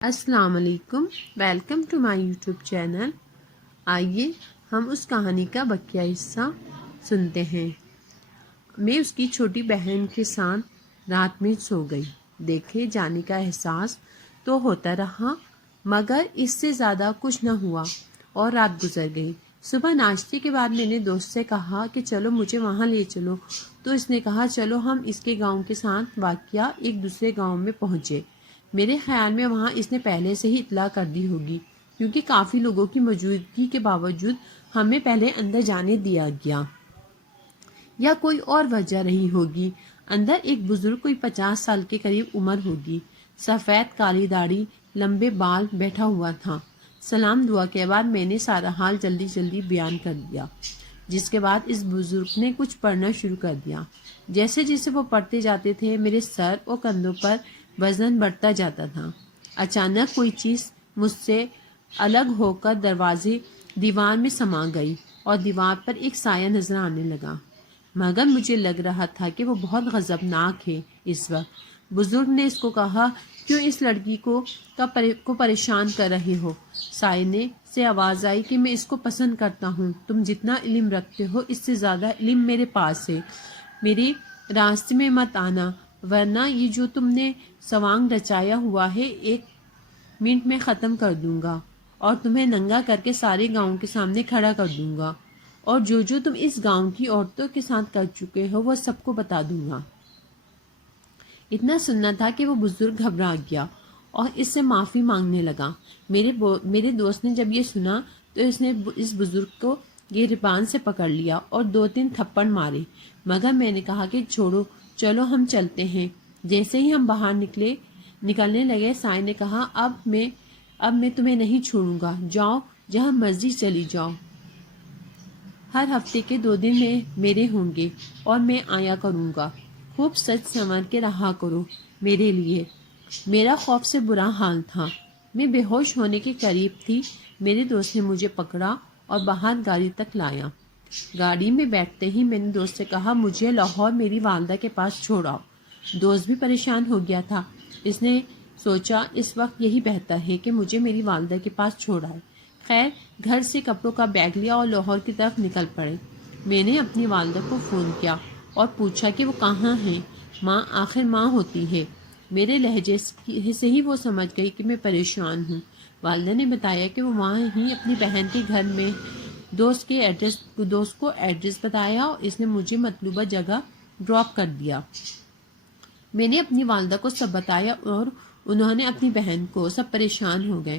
السلام علیکم، welcome to my YouTube channel. آئیے ہم اس کہانی کا بقیہ حصہ سنتے ہیں۔ میں اس کی چھوٹی بہن کے ساتھ رات میں سو گئی۔ دیکھے جانے کا احساس تو ہوتا رہا مگر اس سے زیادہ کچھ نہ ہوا اور رات گزر گئی۔ صبح ناشتے کے بعد میں نے دوست سے کہا کہ چلو مجھے وہاں لے چلو، تو اس نے کہا چلو ہم اس کے گاؤں کے ساتھ واقع ایک دوسرے گاؤں میں پہنچے۔ میرے خیال میں وہاں اس نے پہلے سے ہی اطلاع کر دی ہوگی، کیونکہ کافی لوگوں کی موجودگی کے باوجود ہمیں پہلے اندر جانے دیا گیا، یا کوئی اور وجہ رہی ہوگی۔ اندر ایک بزرگ کوئی 50 سال کے قریب عمر ہوگی، سفید کالی داڑھی، لمبے بال، بیٹھا ہوا تھا۔ سلام دعا کے بعد میں نے سارا حال جلدی جلدی بیان کر دیا، جس کے بعد اس بزرگ نے کچھ پڑھنا شروع کر دیا۔ جیسے جیسے وہ پڑھتے جاتے تھے میرے سر اور کندھوں پر وزن بڑھتا جاتا تھا۔ اچانک کوئی چیز مجھ سے الگ ہو کر دیوار میں سما گئی اور دیوار پر ایک سایہ نظر آنے لگا، مگر مجھے لگ رہا تھا کہ وہ بہت غضبناک ہے۔ اس وقت بزرگ نے اس کو کہا، کیوں اس لڑکی کو پریشان کر رہے ہو؟ سائے سے آواز آئی کہ میں اس کو پسند کرتا ہوں۔ تم جتنا علم رکھتے ہو اس سے زیادہ علم میرے پاس ہے۔ میرے راستے میں مت آنا، ورنہ یہ جو تم نے سوانگ رچایا ہوا ہے 1 منٹ میں ختم کر دوں گا اور تمہیں ننگا کر کے سارے گاؤں کے سامنے کھڑا کر دوں گا، اور جو تم اس گاؤں کی عورتوں کے ساتھ کر چکے ہو وہ سب کو بتا دوں گا۔ اتنا سننا تھا کہ وہ بزرگ گھبرا گیا اور اس سے معافی مانگنے لگا۔ میرے دوست نے جب یہ سنا تو اس نے اس بزرگ کو گریبان سے پکڑ لیا اور 2-3 تھپڑ مارے، مگر میں نے کہا کہ چھوڑو، چلو ہم چلتے ہیں۔ جیسے ہی ہم باہر نکلنے لگے سائے نے کہا، اب میں تمہیں نہیں چھوڑوں گا، جاؤ جہاں مرضی چلی جاؤ۔ ہر ہفتے کے 2 دن میرے ہوں گے اور میں آیا کروں گا۔ خوب سچ سنور کے رہا کرو میرے لیے۔ میرا خوف سے برا حال تھا، میں بے ہوش ہونے کے قریب تھی۔ میرے دوست نے مجھے پکڑا اور باہر گاڑی تک لایا۔ گاڑی میں بیٹھتے ہی میں نے دوست سے کہا، مجھے لاہور میری والدہ کے پاس چھوڑاؤ۔ دوست بھی پریشان ہو گیا تھا۔ اس نے سوچا اس وقت یہی بہتر ہے کہ مجھے میری والدہ کے پاس چھوڑائے۔ خیر، گھر سے کپڑوں کا بیگ لیا اور لاہور کی طرف نکل پڑے۔ میں نے اپنی والدہ کو فون کیا اور پوچھا کہ وہ کہاں ہیں۔ ماں آخر ماں ہوتی ہے۔ میرے لہجے سے ہی وہ سمجھ گئی کہ میں پریشان ہوں۔ والدہ نے بتایا کہ وہ وہاں ہی اپنی بہن کے گھر میں دوست کو ایڈریس بتایا اور اس نے مجھے مطلوبہ جگہ ڈراپ کر دیا۔ میں نے اپنی والدہ کو سب بتایا اور انہوں نے اپنی بہن کو، سب پریشان ہو گئے۔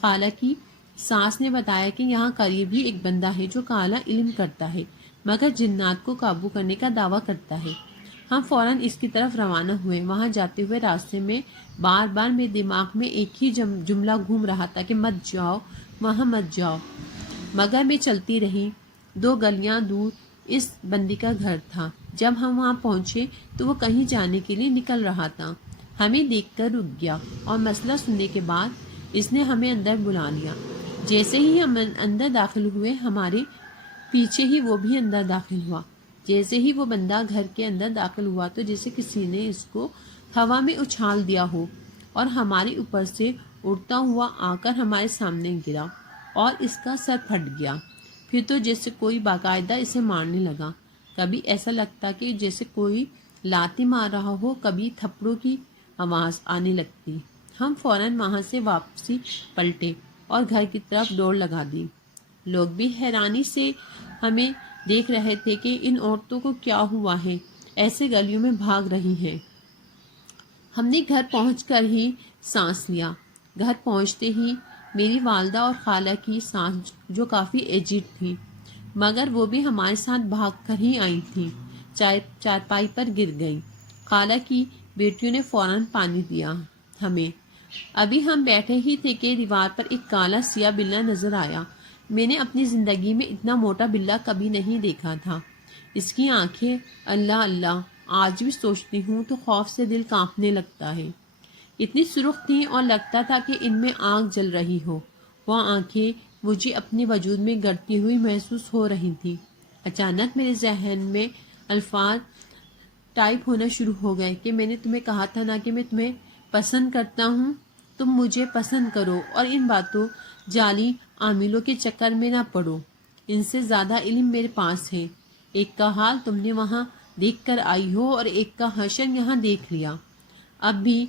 خالہ کی ساس نے بتایا کہ یہاں قریب ہی ایک بندہ ہے جو کالا علم کرتا ہے مگر جنات کو قابو کرنے کا دعویٰ کرتا ہے۔ ہم فوراً اس کی طرف روانہ ہوئے۔ وہاں جاتے ہوئے راستے میں بار بار میرے دماغ میں ایک ہی جملہ گھوم رہا تھا کہ مت جاؤ، وہاں مت جاؤ، مگر میں چلتی رہی۔ 2 گلیاں دور اس بندی کا گھر تھا۔ جب ہم وہاں پہنچے تو وہ کہیں جانے کے لیے نکل رہا تھا۔ ہمیں دیکھ کر رک گیا اور مسئلہ سننے کے بعد اس نے ہمیں اندر بلا لیا۔ جیسے ہی ہم اندر داخل ہوئے ہمارے پیچھے ہی وہ بھی اندر داخل ہوا۔ جیسے ہی وہ بندہ گھر کے اندر داخل ہوا تو جیسے کسی نے اس کو ہوا میں اچھال دیا ہو اور ہمارے اوپر سے اڑتا ہوا آ کر ہمارے سامنے گرا اور اس کا سر پھٹ گیا۔ پھر تو جیسے کوئی باقاعدہ اسے مارنے لگا۔ کبھی ایسا لگتا کہ جیسے کوئی لاتی مار رہا ہو، کبھی تھپڑوں کی آواز آنے لگتی۔ ہم فوراً وہاں سے واپسی پلٹے اور گھر کی طرف دوڑ لگا دی۔ لوگ بھی حیرانی سے ہمیں دیکھ رہے تھے کہ ان عورتوں کو کیا ہوا ہے، ایسے گلیوں میں بھاگ رہی ہیں۔ ہم نے گھر پہنچ کر ہی سانس لیا۔ گھر پہنچتے ہی میری والدہ اور خالہ کی سانس جو کافی ایجڈ تھی مگر وہ بھی ہمارے ساتھ بھاگ کر ہی آئی تھیں، چارپائی پر گر گئی۔ خالہ کی بیٹیوں نے فوراً پانی دیا ہمیں۔ ابھی ہم بیٹھے ہی تھے کہ دیوار پر ایک کالا سیاہ بلّا نظر آیا۔ میں نے اپنی زندگی میں اتنا موٹا بلّا کبھی نہیں دیکھا تھا۔ اس کی آنکھیں، اللہ اللہ، آج بھی سوچتی ہوں تو خوف سے دل کانپنے لگتا ہے۔ اتنی سرخ تھیں اور لگتا تھا کہ ان میں آگ جل رہی ہو۔ وہ آنکھیں مجھے اپنے وجود میں گڑتی ہوئی محسوس ہو رہی تھیں۔ اچانک میرے ذہن میں الفاظ ٹائپ ہونا شروع ہو گئے کہ میں نے تمہیں کہا تھا نا کہ میں تمہیں پسند کرتا ہوں، تم مجھے پسند کرو اور ان باتوں جعلی عاملوں کے چکر میں نہ پڑو۔ ان سے زیادہ علم میرے پاس ہے۔ ایک کا حال تم نے وہاں دیکھ کر آئی ہو اور ایک کا حشر یہاں دیکھ لیا۔ اب بھی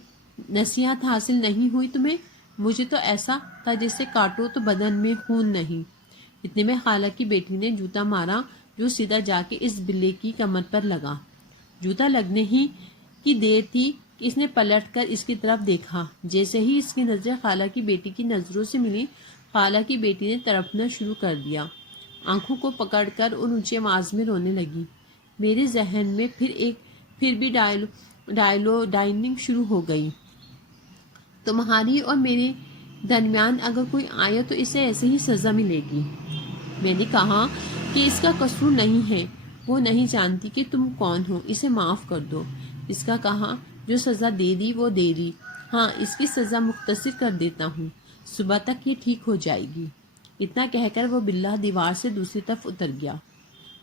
نصیحت حاصل نہیں ہوئی تمہیں؟ مجھے تو ایسا تھا جیسے کاٹو تو بدن میں خون نہیں۔ اتنے میں خالہ کی بیٹی نے جوتا مارا جو سیدھا جا کے اس بلے کی کمر پر لگا۔ جوتا لگنے ہی کی دیر تھی کہ اس نے پلٹ کر اس کی طرف دیکھا۔ جیسے ہی اس کی نظریں خالہ کی بیٹی کی نظروں سے ملی، خالہ کی بیٹی نے تڑپنا شروع کر دیا، آنکھوں کو پکڑ کر اور اونچی آواز میں رونے لگی۔ میرے ذہن میں پھر بھی ڈائننگ شروع ہو گئی۔ تمہاری اور میرے درمیان اگر کوئی آیا تو اسے ایسے ہی سزا ملے گی۔ میں نے کہا کہ اس کا قصور نہیں ہے، وہ نہیں جانتی کہ تم کون ہو، اسے معاف کر دو۔ اس کا کہا جو سزا دے دی وہ دے دی، ہاں اس کی سزا مختصر کر دیتا ہوں، صبح تک یہ ٹھیک ہو جائے گی۔ اتنا کہہ کر وہ بلہ دیوار سے دوسری طرف اتر گیا۔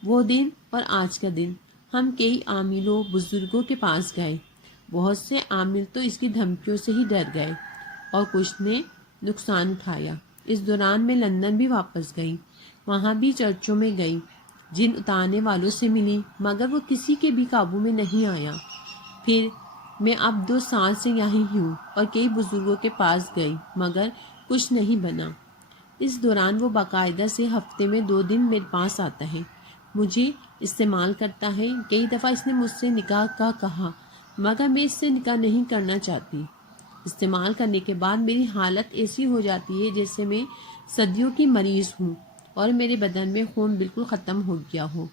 وہ دن اور آج کا دن ہم کئی عاملوں بزرگوں کے پاس گئے۔ بہت سے عامل تو اس کی دھمکیوں سے ہی ڈر گئے اور کچھ نے نقصان اٹھایا۔ اس دوران میں لندن بھی واپس گئی، وہاں بھی چرچوں میں گئی، جن اتارنے والوں سے ملی، مگر وہ کسی کے بھی قابو میں نہیں آیا۔ پھر میں اب 2 سال سے یہیں ہوں اور کئی بزرگوں کے پاس گئی مگر کچھ نہیں بنا۔ اس دوران وہ باقاعدہ سے ہفتے میں 2 دن میرے پاس آتا ہے، مجھے استعمال کرتا ہے۔ کئی دفعہ اس نے مجھ سے نکاح کا کہا مگر میں اس سے نکاح نہیں کرنا چاہتی۔ استعمال کرنے کے بعد میری حالت ایسی ہو جاتی ہے جیسے میں صدیوں کی مریض ہوں اور میرے بدن میں خون بالکل ختم ہو گیا ہو۔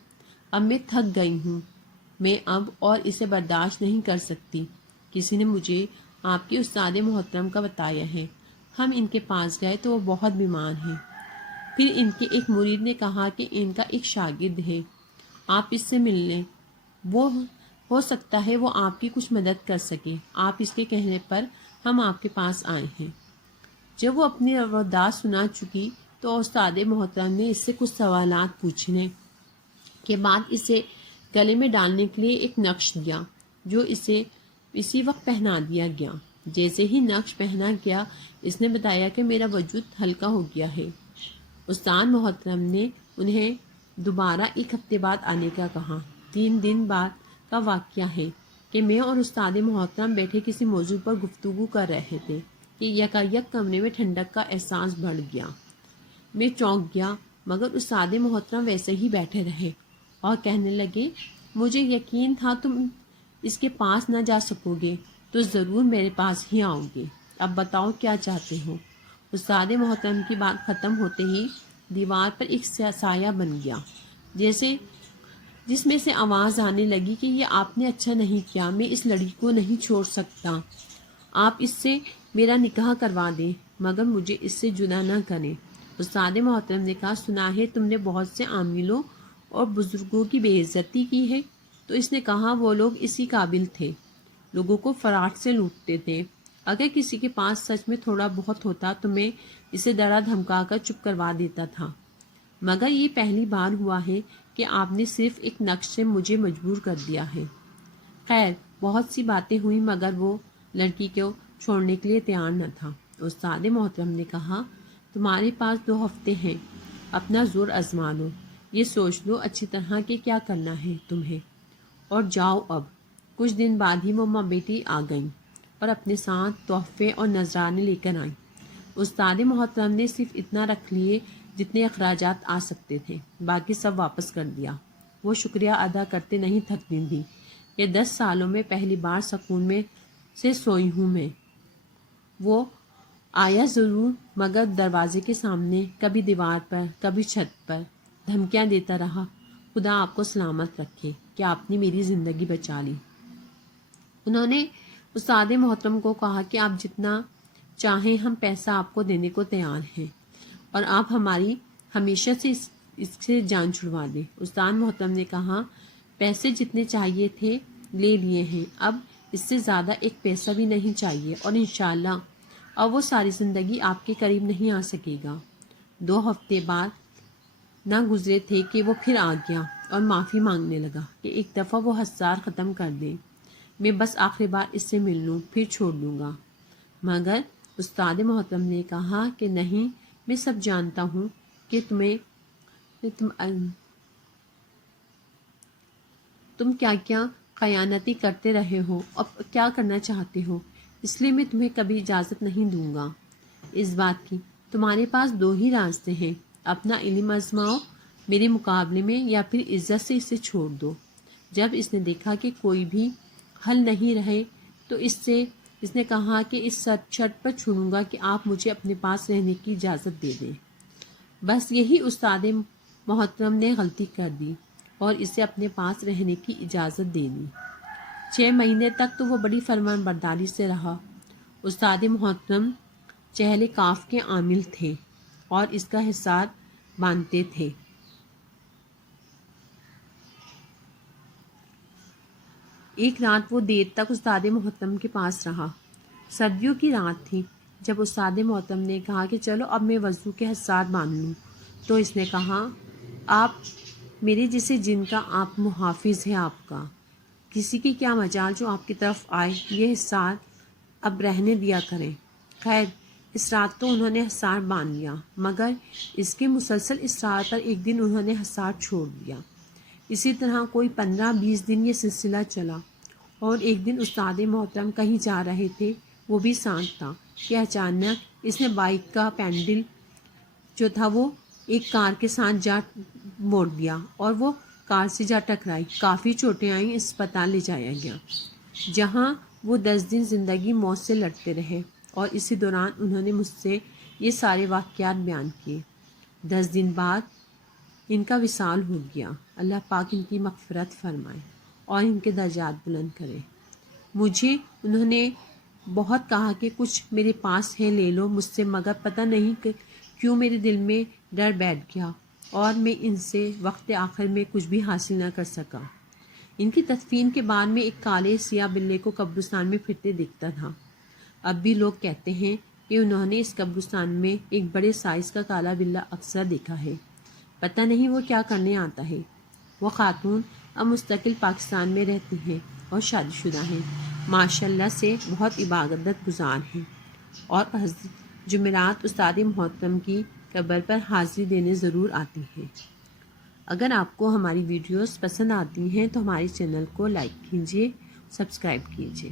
اب میں تھک گئی ہوں، میں اب اور اسے برداشت نہیں کر سکتی۔ کسی نے مجھے آپ کے استاد محترم کا بتایا ہے۔ ہم ان کے پاس گئے تو وہ بہت بیمار ہیں۔ پھر ان کے ایک مرید نے کہا کہ ان کا ایک شاگرد ہے، آپ اس سے مل لیں، وہ ہو سکتا ہے وہ آپ کی کچھ مدد کر سکے۔ آپ اس کے کہنے پر ہم آپ کے پاس آئے ہیں۔ جب وہ اپنی روادات سنا چکی تو استاد محترم نے اس سے کچھ سوالات پوچھنے کے بعد اسے گلے میں ڈالنے کے لیے ایک نقش دیا جو اسے اسی وقت پہنا دیا گیا۔ جیسے ہی نقش پہنا گیا اس نے بتایا کہ میرا وجود ہلکا ہو گیا ہے۔ استاد محترم نے انہیں دوبارہ 1 ہفتے بعد آنے کا کہا۔ 3 دن بعد کا واقعہ ہے کہ میں اور استاد محترم بیٹھے کسی موضوع پر گفتگو کر رہے تھے کہ یکایک کمرے میں ٹھنڈک کا احساس بڑھ گیا۔ میں چونک گیا مگر استاد محترم ویسے ہی بیٹھے رہے اور کہنے لگے، مجھے یقین تھا تم اس کے پاس نہ جا سکو گے تو ضرور میرے پاس ہی آؤ گے، اب بتاؤ کیا چاہتے ہو۔ استاد محترم کی بات ختم ہوتے ہی دیوار پر ایک سایہ بن گیا، جس میں سے آواز آنے لگی کہ یہ آپ نے اچھا نہیں کیا، میں اس لڑکی کو نہیں چھوڑ سکتا، آپ اس سے میرا نکاح کروا دیں مگر مجھے اس سے جدا نہ کریں۔ استاد محترم نے کہا، سنا ہے تم نے بہت سے عاملوں اور بزرگوں کی بے عزتی کی ہے؟ تو اس نے کہا وہ لوگ اسی قابل تھے، لوگوں کو فراڈ سے لوٹتے تھے۔ اگر کسی کے پاس سچ میں تھوڑا بہت ہوتا تو میں اسے ڈرا دھمکا کر چپ کروا دیتا تھا، مگر یہ پہلی بار ہوا ہے کہ آپ نے صرف ایک نقش سے مجھے مجبور کر دیا ہے۔ خیر بہت سی باتیں ہوئی مگر وہ لڑکی کو چھوڑنے کے لیے تیار نہ تھا۔ استاد محترم نے کہا، تمہارے پاس 2 ہفتے ہیں، اپنا زور آزما لو، یہ سوچ لو اچھی طرح کہ کیا کرنا ہے تمہیں، اور جاؤ اب۔ کچھ دن بعد ہی وہ ماں بیٹی آ گئیں اور اپنے ساتھ تحفے اور نذرانے لے کر آئیں۔ استاد محترم نے صرف اتنا رکھ لیے جتنے اخراجات آ سکتے تھے، باقی سب واپس کر دیا۔ وہ شکریہ ادا کرتے نہیں تھکتی تھی کہ 10 سالوں میں پہلی بار سکون میں سے سوئی ہوں میں۔ وہ آیا ضرور مگر دروازے کے سامنے، کبھی دیوار پر کبھی چھت پر، دھمکیاں دیتا رہا، خدا آپ کو سلامت رکھے کہ آپ نے میری زندگی بچا لی۔ انہوں نے استاد محترم کو کہا کہ آپ جتنا چاہیں ہم پیسہ آپ کو دینے کو تیار ہیں اور آپ ہماری ہمیشہ سے اس سے جان چھڑوا دیں۔ استاد محترم نے کہا، پیسے جتنے چاہیے تھے لے لیے ہیں، اب اس سے زیادہ ایک پیسہ بھی نہیں چاہیے، اور انشاءاللہ اب وہ ساری زندگی آپ کے قریب نہیں آ سکے گا۔ 2 ہفتے بعد نہ گزرے تھے کہ وہ پھر آ گیا۔ اور معافی مانگنے لگا کہ ایک دفعہ وہ ہزار ختم کر دیں، میں بس آخری بار اس سے مل لوں پھر چھوڑ دوں گا۔ مگر استاد محترم نے کہا کہ نہیں، میں سب جانتا ہوں کہ تم کیا کیا خیانتی کرتے رہے ہو اور کیا کرنا چاہتے ہو، اس لیے میں تمہیں کبھی اجازت نہیں دوں گا اس بات کی۔ تمہارے پاس دو ہی راستے ہیں، اپنا علم آزماؤ میرے مقابلے میں یا پھر عزت سے اسے چھوڑ دو۔ جب اس نے دیکھا کہ کوئی بھی حل نہیں رہے تو اس نے کہا کہ اس شرط پر چھوڑوں گا کہ آپ مجھے اپنے پاس رہنے کی اجازت دے دیں۔ بس یہی استاد محترم نے غلطی کر دی اور اسے اپنے پاس رہنے کی اجازت دے دی۔ 6 مہینے تک تو وہ بڑی فرمان برداری سے رہا۔ استاد محترم چہل کاف کے عامل تھے اور اس کا حساب باندھتے تھے۔ ایک رات وہ دیر تک استاد محترم کے پاس رہا۔ سردیوں کی رات تھی۔ جب استاد محترم نے کہا کہ چلو اب میں وضو کے حساب باندھ لوں تو اس نے کہا، آپ میرے جیسے جن کا آپ محافظ ہے، آپ کا کسی کی کیا مجال جو آپ کی طرف آئے، یہ حساب اب رہنے دیا کریں۔ خیر اس رات تو انہوں نے حساب باندھ لیا، مگر اس کے مسلسل اصرار پر ایک دن انہوں نے حساب چھوڑ دیا۔ اسی طرح کوئی 15-20 دن یہ سلسلہ چلا، اور ایک دن استاد محترم کہیں جا رہے تھے، وہ بھی ساتھ تھا، کہ اچانک اس نے بائک کا پینڈل جو تھا وہ ایک کار کے ساتھ جا موڑ دیا اور وہ کار سے جا ٹکرائی۔ کافی چوٹیں آئیں، اسپتال لے جایا گیا، جہاں وہ 10 دن زندگی موت سے لڑتے رہے، اور اسی دوران انہوں نے مجھ سے یہ سارے واقعات بیان کیے۔ 10 دن بعد ان کا وصال ہو گیا۔ اللہ پاک ان کی مغفرت فرمائے اور ان کے درجات بلند کرے۔ مجھے انہوں نے بہت کہا کہ کچھ میرے پاس ہے لے لو مجھ سے، مگر پتہ نہیں کہ کیوں میرے دل میں ڈر بیٹھ گیا اور میں ان سے وقت آخر میں کچھ بھی حاصل نہ کر سکا۔ ان کی تدفین کے بعد میں ایک کالے سیاہ بلے کو قبرستان میں پھرتے دیکھتا تھا۔ اب بھی لوگ کہتے ہیں کہ انہوں نے اس قبرستان میں ایک بڑے سائز کا کالا بلہ اکثر دیکھا ہے۔ پتہ نہیں وہ کیا کرنے آتا ہے۔ وہ خاتون اب مستقل پاکستان میں رہتی ہیں اور شادی شدہ ہیں، ماشاءاللہ سے بہت عبادت گزار ہیں، اور جمعرات استاد محترم کی قبر پر حاضری دینے ضرور آتی ہیں۔ اگر آپ کو ہماری ویڈیوز پسند آتی ہیں تو ہمارے چینل کو لائک کیجیے، سبسکرائب کیجیے۔